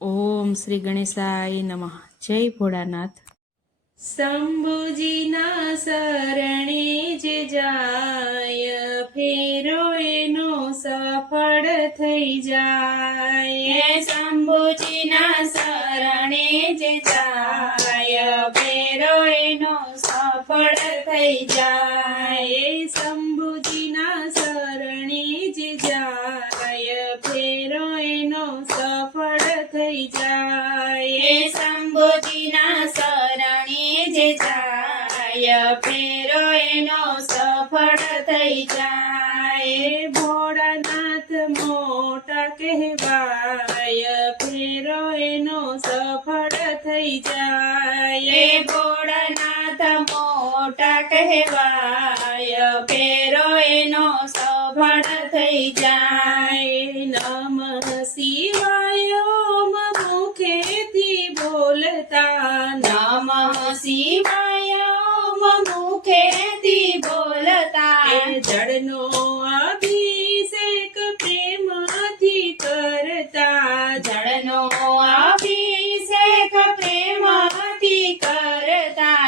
ઓમ શ્રી ગણેશાય નમઃ. જય ભોળાનાથ. શંભુજીના શરણે જે જાય, ફેરો એનો સફળ થઈ જાય. શંભુજીના શરણે જે જાય, ફેરો એનો સફળ થઈ જાય. શંભુજીના શરણે જે જાય, ફેરો એનો સફળ થઈ જાય. શંભુજીના શરણે જે જાય, ફેરો એનો સફળ થઈ જાય. ભોળાનાથ મોટા કહેવાય, ફેરો એનો સફળ થઈ જાય. ભોળાનાથ મોટા કહેવાય, ફેરો એનો સફળ થઈ જાય. નમઃ શિવાય ઓમ મુખેથી બોલતા, નમઃ શિવાય ઓમ મુખેથી બોલતા. જળનો અભિષેક પ્રેમથી કરતા, જળનો અભિષેક પ્રેમથી કરતા.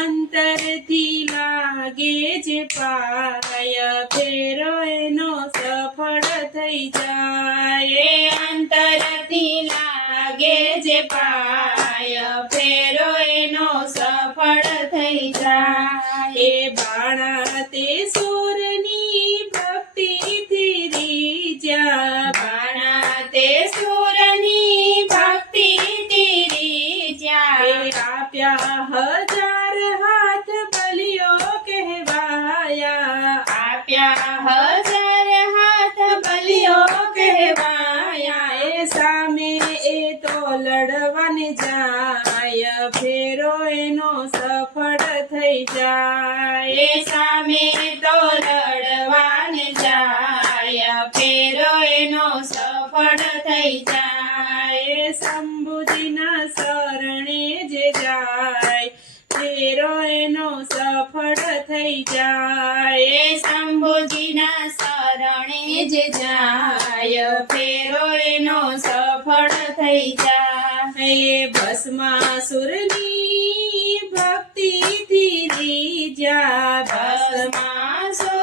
અંતરથી લાગે જે પાય, ફેરો એનો સફળ થઈ જાય. અંતરથી લાગે જે પાય, ફેરો એનો સફળ થઈ જાય. બાણા તે સુરની ભક્તિથી રીજ્યા, બાણા તે સુરની ભક્તિથી રીજ્યા. આપ્યા હજાર હાથ બલિયો કહેવાયા, આપ્યા હજાર હાથ બલિયો કહેવાયા. સામે એ તો લડવાને જાય, ફેરો એનો સફળ થઈ જાય. સામે તો લડવાને જાય, ફેરો એનો સફળ થઈ જાય. શંભુજીના શરણે જે જાય, ફેરો એનો સફળ થઈ જાય. શંભુજીના શરણે જે જાય, ફેરો એનો સફળ થઈ જાય. ભસ્માસુરની ભક્તિથી રીજ્યા, ભસ્માસુરની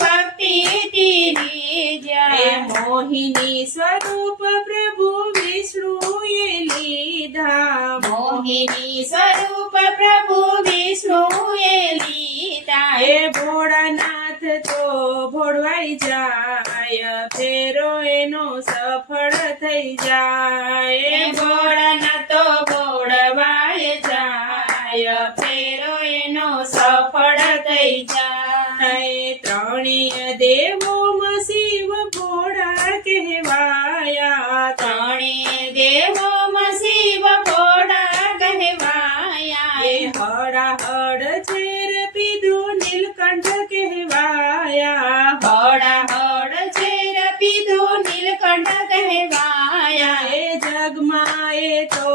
ભક્તિથી રીજ્યા. મોહિની સ્વરૂપ પ્રભુ વિષ્ણુએ લીધા, મોહિની સ્વરૂપ પ્રભુ વિષ્ણુએ લીધા. ભોળાનાથ તો ભોળવાઈ જાય, ફેરો એનો સફળ થઈ જાય. ભોળાનાથ તો ભોળવાય જાય, ફેરો એનો સફળ થઈ જાય. ત્રણેય દેવોમાં શિવ ભોળા કહેવાયા, ત્રણેય દેવોમાં શિવ ભોળા કહેવાયા. હળાહળ ઝેર પીધું નીલકંઠ કહેવાયા, હળાહળ ઝેર પીધું નીલકંઠ કહેવાયા. જગમાં એ તો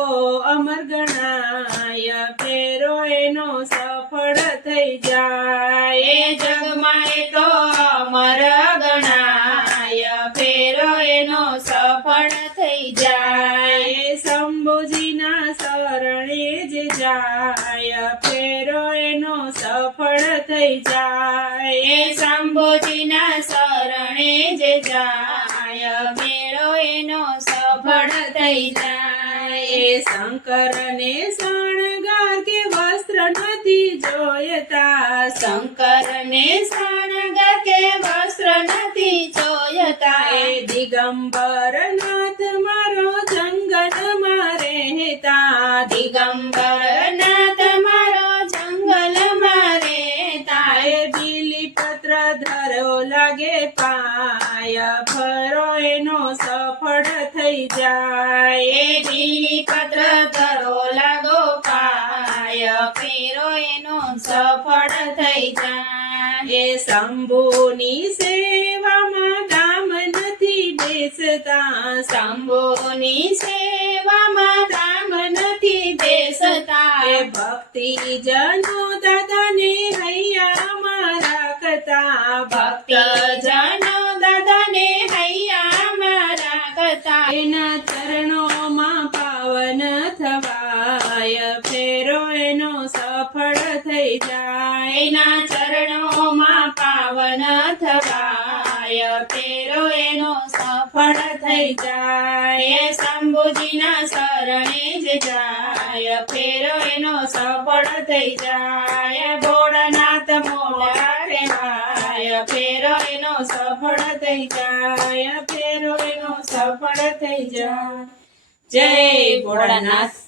અમર ગણાય, ફેરો એનો સફળ થઈ જાય. જગમાં એ તો અમર ગણાય, ફેરો એનો સફળ થઈ જાય. શંભુજીના શરણે જે જાય, ફેરો એનો સફળ થઈ જાય. શંભુજીના શરણે જે જાય, ફેરો એનો સફળ થઈ જાય. શંકરને શણગાર કે વસ્ત્ર નથી જોયતા, શંકરને શણગાર કે વસ્ત્ર નથી જોયતા. દિગંબર નાથ મારો જંગલમાં રહેતા, દિગંબર નાથ મારો જંગલમાં રહેતા. બીલીપત્ર ધરો લાગે પાય, ફરો એનો સફળ થઈ જાય. બીલીપત્ર ધરો લાગો પાય, ફેરો એનો સફળ થઈ જાય. શંભુની સેવામાં ગામ નથી બેસતા, શંભુની સેવામાં ધામ નથી બેસતા. ભક્તિ જનો દાદાને હૈયામાં રાખતા, ભક્તજનો દાદાને હૈયામાં રાખતા એના ચરણોમાં પાવન થવાય ફેરો એનો સફળ થઈ જાય એના ચરણોમાં પાવન થવાય ફેરો એનો સફળ થઈ જાય એ શંભુજીના શરણે જ જાય ફેરો એનો સફળ થઈ જાય ભોળાનાથ મોડા કહેવાય ફેરો એનો સફળ થઈ જાય ફેરો એનો સફળ થઈ જાય જય ભોળાનાથ